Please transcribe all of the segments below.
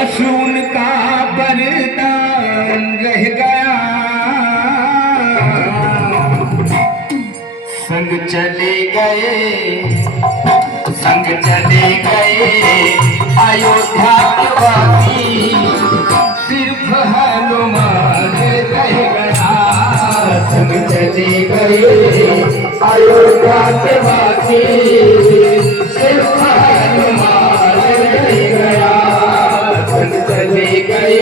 असूल का वरदान रह गया, संग चले गए, संग चले गए अयोध्या के वासी, सिर्फ हनुमान रह गया। संग चले गए अयोध्या के वासी, सिर्फ हनुमान रह गया। संग चले गए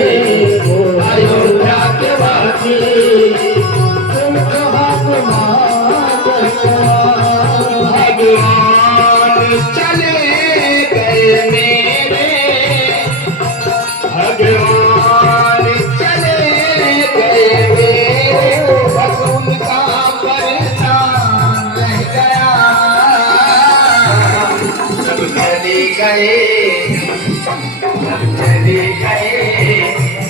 अयोध्या के वासी, सिर्फ हनुमान रह गया। भगवान चले गए मेरे, भगवान चले गए मेरे, रसूल का वरदान रह गया। सब चले गए, सब चले गए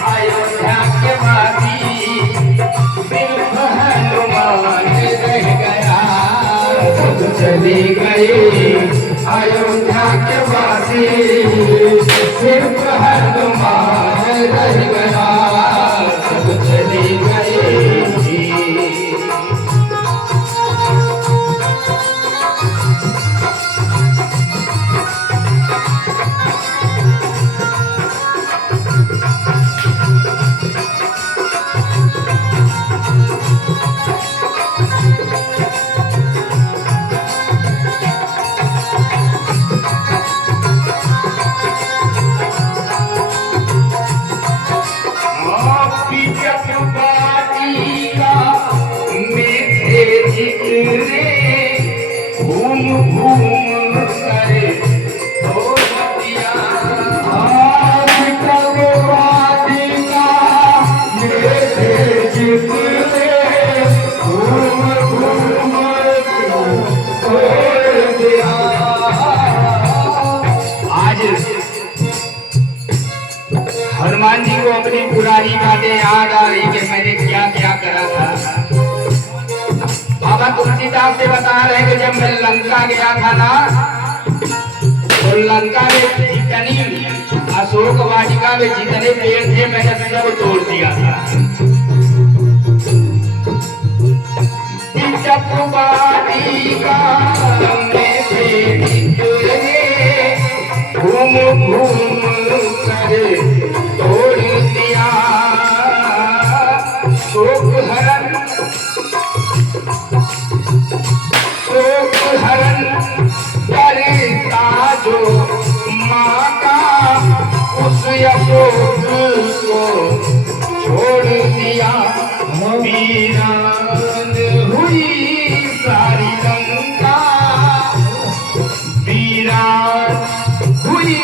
अयोध्या के वासी, सिर्फ हनुमान रह गया। सब चले गए अयोध्या के वासी, सिर्फ हनुमान रह गया। सब चले गए। हनुमान जी को अपनी पुरानी बातें याद आ रही कि मैंने क्या क्या करा था। बाबा तुलसीदास से बता रहे कि जब मैं लंका गया था ना, तो लंका में जितनी अशोक वाटिका में जितने पेड़ थे मैंने सब तोड़ दिया था। घूम घूम कर तोड़ दिया, शोक हरण, शोक हरण करता जो माँ का, उस अशोक को छोड़ दिया। वीरान हुई सारी लंका, वीरान हुई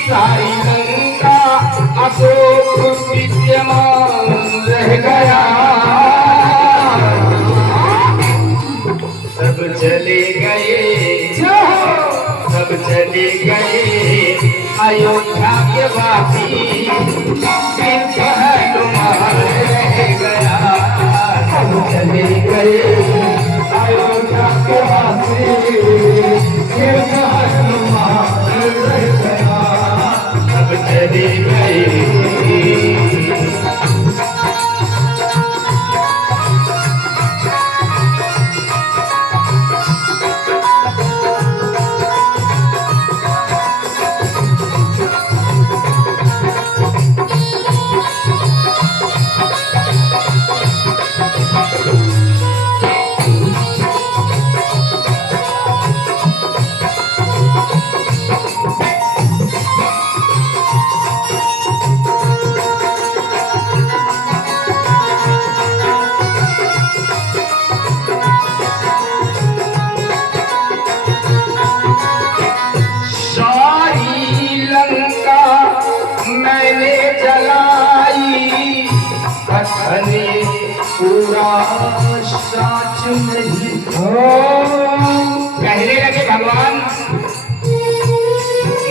सारी लंका, अशोक विद्यमान रह गया। सब चले गए, सब चले गए अयोध्या के वासी, सिर्फ हनुमान रह गया। सब चले गए अयोध्या के वासी, सिर्फ हनुमान रह गया। सब चले गए। कहने लगे भगवान,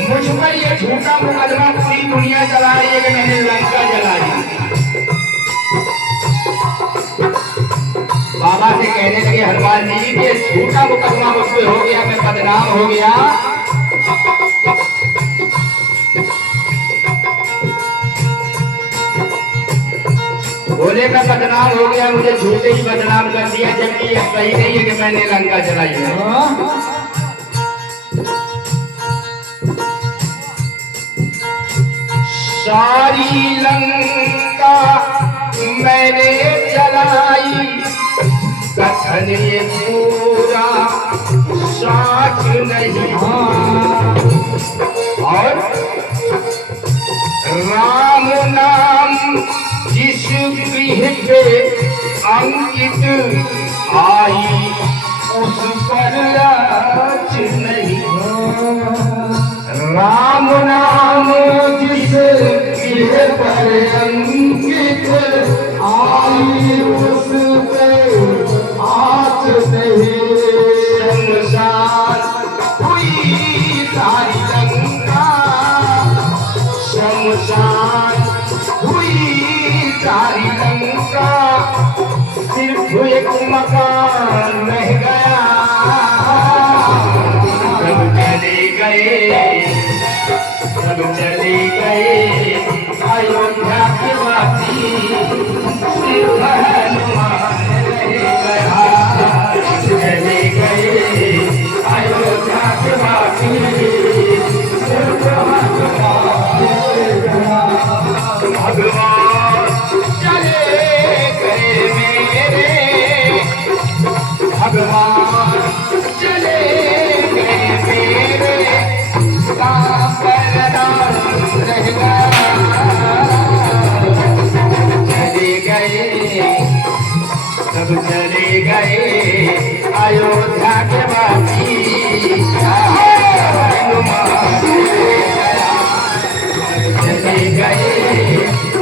मुझ पर ये झूठा मुकदमा पूरी दुनिया चला रही है कि मैंने लंका जला दी। बाबा से कहने लगे हनुमान जी कि झूठा मुकदमा मुझ पर हो गया, मैं बदनाम हो गया। बोले मैं बदनाम हो गया, मुझे झूठे ही बदनाम कर दिया, जबकि ये सही नहीं है कि मैंने लंका जलाई है। सारी लंका मैंने जलाई, कथन ये पूरा साच नहीं। और राम नाम जिस गृह पे अंकित आई, उस पर लाज नहीं। राम नाम जिस गृह पर अंकित आई, उस पे आँच नहीं। शमशान हुई सारी लंका, शमशान हुई सारी लंका, सिर्फ एक मकान रह गया। सब चले गए, सब चले गए अयोध्या के वासी, सिर्फ हनुमान रह गया। चले गए अयोध्या के वासी, सिर्फ हनुमान रह गया। भगवान चले गए मेरे, भगवान चले गए मेरे, कहाँ पर राम रह गया। चले गए, सब चले गए अयोध्या के वासी, चले गए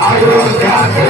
अयोध्या के